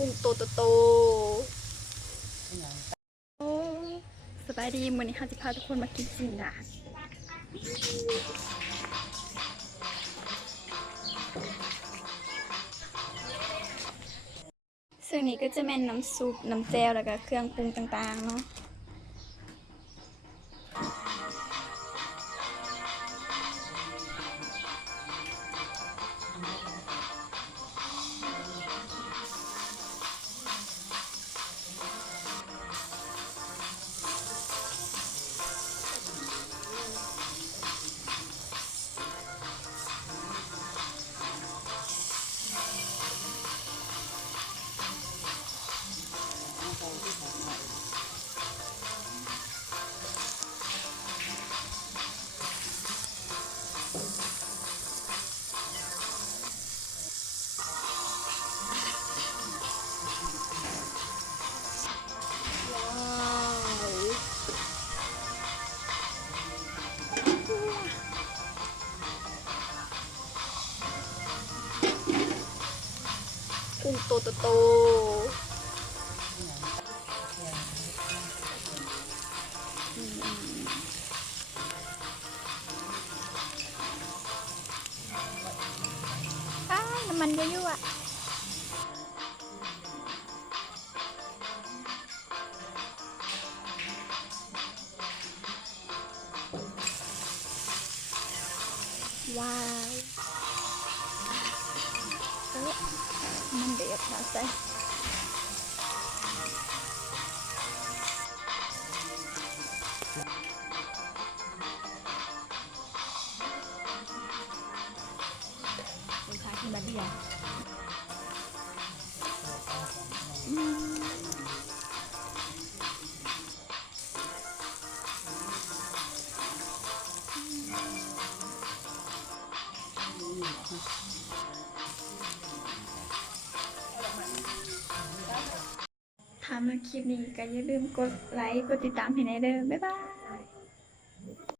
กุ้งโตโตโอ้สบายดีมื้อนี้ค่ะจะพาทุกคนมากินสิ่งดาดซึ่งนี้ก็จะแม่นน้ำซุปน้ำแจ่วแล้วก็เครื่องปรุงต่างๆเนาะกุ้งโตโตน้ำมันยั่วๆว้าวมันเดือดแล้วใส่เป็นชาที่บัดเดียวถ้ามาคลิปนี้ก็อย่าลืมกดไลค์กดติดตามให้แน่เด้อบ๊ายบาย